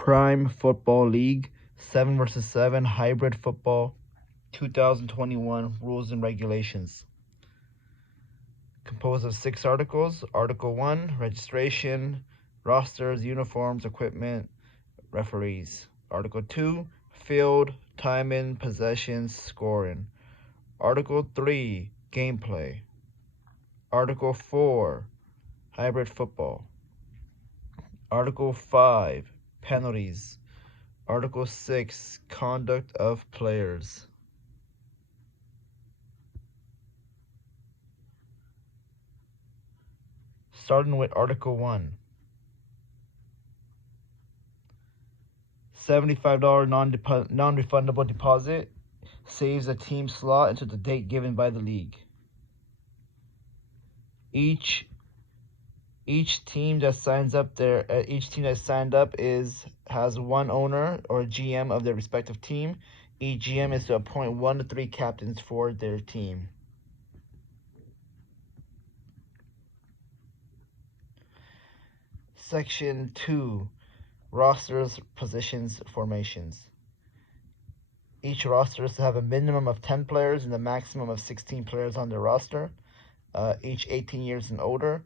Prime Football League, 7 versus 7 Hybrid Football, 2021 Rules and Regulations. Composed of 6 articles. Article 1, registration, rosters, uniforms, equipment, referees. Article 2, field, timing, possessions, scoring. Article 3, gameplay. Article 4, hybrid football. Article 5, penalties. Article 6, conduct of players. Starting with Article 1. $75 non-refundable deposit saves a team slot until the date given by the league. Each team that signed up has one owner or GM of their respective team. Each GM is to appoint 1 to 3 captains for their team. Section 2, rosters, positions, formations. Each roster is to have a minimum of 10 players and a maximum of 16 players on their roster, each 18 years and older.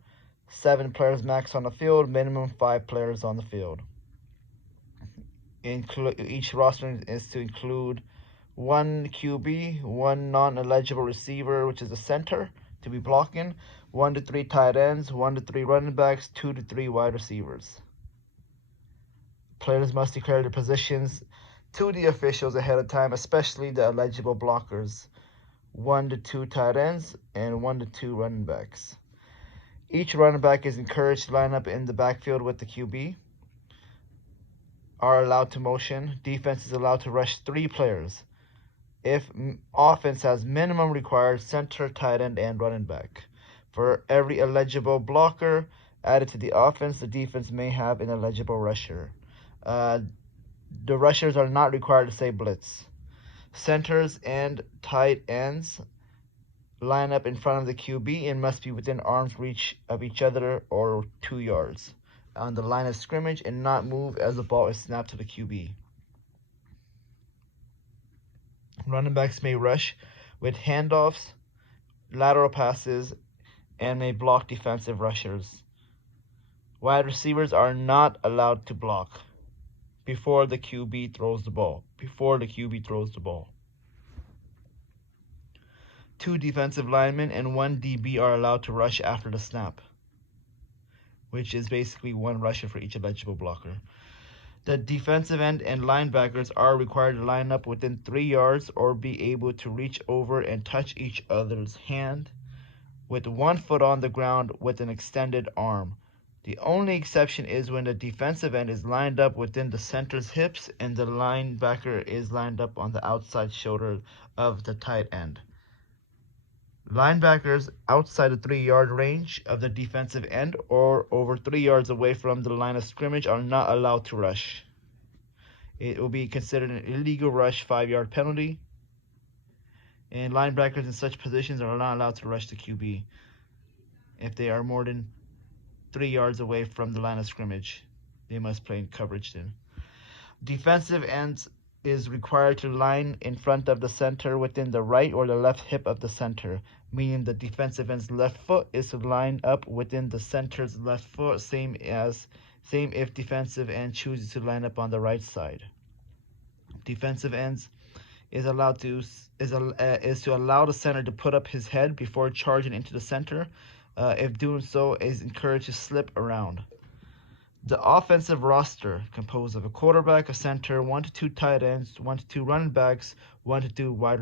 7 players max on the field, minimum 5 players on the field. Each roster is to include 1 QB, 1 non-eligible receiver, which is a center, to be blocking, 1 to 3 tight ends, 1 to 3 running backs, 2 to 3 wide receivers. Players must declare their positions to the officials ahead of time, especially the eligible blockers, 1 to 2 tight ends, and 1 to 2 running backs. Each running back is encouraged to line up in the backfield with the QB, are allowed to motion. Defense is allowed to rush 3 players. If offense has minimum required center, tight end, and running back. For every eligible blocker added to the offense, the defense may have an eligible rusher. The rushers are not required to say blitz. Centers and tight ends line up in front of the QB and must be within arm's reach of each other or 2 yards on the line of scrimmage and not move as the ball is snapped to the QB. Running backs may rush with handoffs, lateral passes, and may block defensive rushers. Wide receivers are not allowed to block before the QB throws the ball. 2 defensive linemen and 1 DB are allowed to rush after the snap, which is basically 1 rusher for each eligible blocker. The defensive end and linebackers are required to line up within 3 yards or be able to reach over and touch each other's hand with 1 foot on the ground with an extended arm. The only exception is when the defensive end is lined up within the center's hips and the linebacker is lined up on the outside shoulder of the tight end. Linebackers outside the 3-yard range of the defensive end or over 3 yards away from the line of scrimmage are not allowed to rush. It will be considered an illegal rush, 5-yard penalty. And linebackers in such positions are not allowed to rush the QB if they are more than 3 yards away from the line of scrimmage. They must play in coverage then. Defensive ends is required to line in front of the center within the right or the left hip of the center, meaning the defensive end's left foot is to line up within the center's left foot, same if defensive end chooses to line up on the right side. Defensive ends is to allow the center to put up his head before charging into the center. If doing so, is encouraged to slip around. The offensive roster composed of a quarterback, a center, 1 to 2 tight ends, 1 to 2 running backs, 1 to 3 wide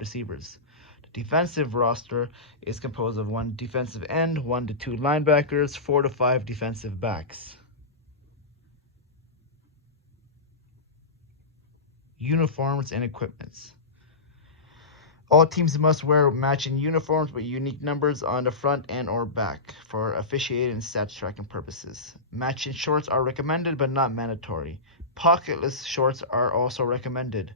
receivers. The defensive roster is composed of 1 defensive end, 1 to 2 linebackers, 4 to 5 defensive backs. Uniforms and equipments. All teams must wear matching uniforms with unique numbers on the front and or back for officiating and stats tracking purposes. Matching shorts are recommended but not mandatory. Pocketless shorts are also recommended.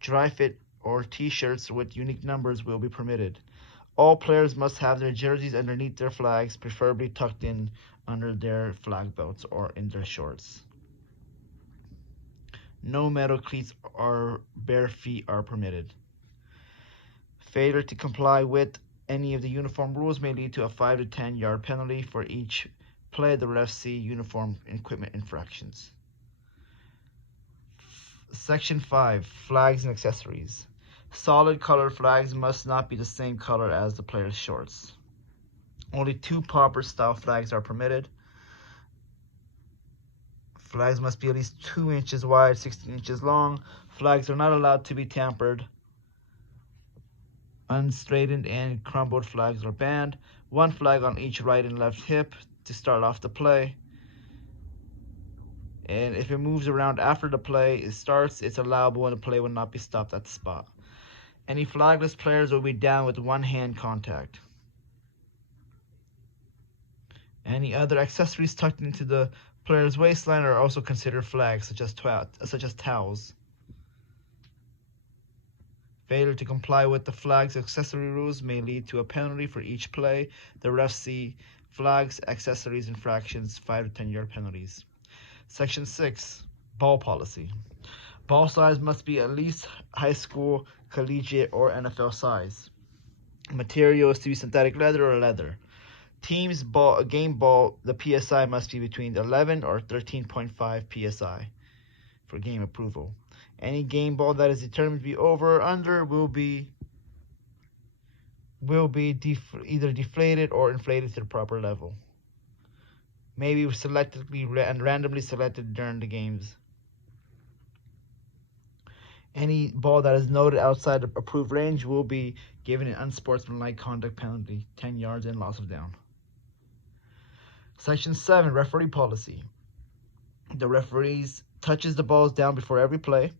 Dry fit or t-shirts with unique numbers will be permitted. All players must have their jerseys underneath their flags, preferably tucked in under their flag belts or in their shorts. No metal cleats or bare feet are permitted. Failure to comply with any of the uniform rules may lead to a 5 to 10 yard penalty for each play the refs see uniform equipment infractions. Section 5. Flags and accessories. Solid colored flags must not be the same color as the player's shorts. Only 2 proper style flags are permitted. Flags must be at least 2 inches wide, 16 inches long. Flags are not allowed to be tampered. Unstraightened and crumbled flags are banned. 1 flag on each right and left hip to start off the play. And if it moves around after the play starts, it's allowable and the play will not be stopped at the spot. Any flagless players will be down with 1 hand contact. Any other accessories tucked into the player's waistline are also considered flags, such as towels. Failure to comply with the flag's accessory rules may lead to a penalty for each play. The refs see flags, accessories, infractions, 5 to 10 yard penalties. Section 6. Ball policy. Ball size must be at least high school, collegiate, or NFL size. Material is to be synthetic leather or leather. Team's ball, game ball, the PSI must be between 11 or 13.5 PSI for game approval. Any game ball that is determined to be over or under will be either deflated or inflated to the proper level. May be selectively and randomly selected during the games. Any ball that is noted outside the approved range will be given an unsportsmanlike conduct penalty, 10 yards and loss of down. Section 7, referee policy. The referees touches the balls down before every play.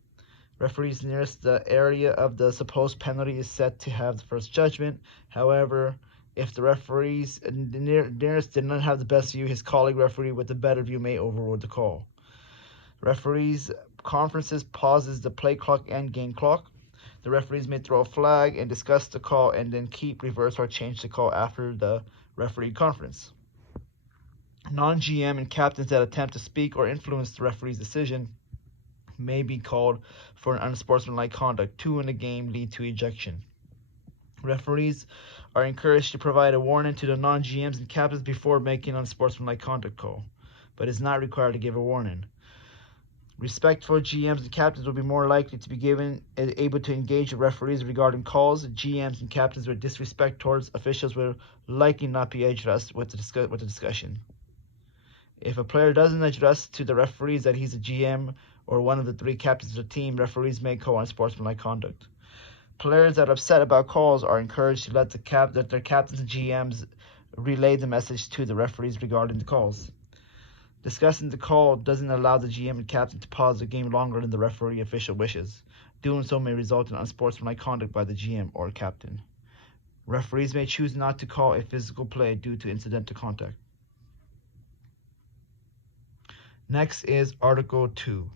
Referees nearest the area of the supposed penalty is set to have the first judgment. However, if the referees nearest did not have the best view, his colleague referee with the better view may overrule the call. Referees conferences pauses the play clock and game clock. The referees may throw a flag and discuss the call and then keep, reverse, or change the call after the referee conference. Non-GM and captains that attempt to speak or influence the referee's decision may be called for an unsportsmanlike conduct. 2 in the game lead to ejection. Referees are encouraged to provide a warning to the non-GMs and captains before making an unsportsmanlike conduct call, but is not required to give a warning. Respectful GMs and captains will be more likely to be able to engage the referees regarding calls. GMs and captains with disrespect towards officials will likely not be addressed with the discussion. If a player doesn't address to the referees that he's a GM or one of the 3 captains of the team, referees may call unsportsmanlike conduct. Players that are upset about calls are encouraged to let their captains and GMs relay the message to the referees regarding the calls. Discussing the call doesn't allow the GM and captain to pause the game longer than the referee official wishes. Doing so may result in unsportsmanlike conduct by the GM or captain. Referees may choose not to call a physical play due to incidental contact. Next is Article 2.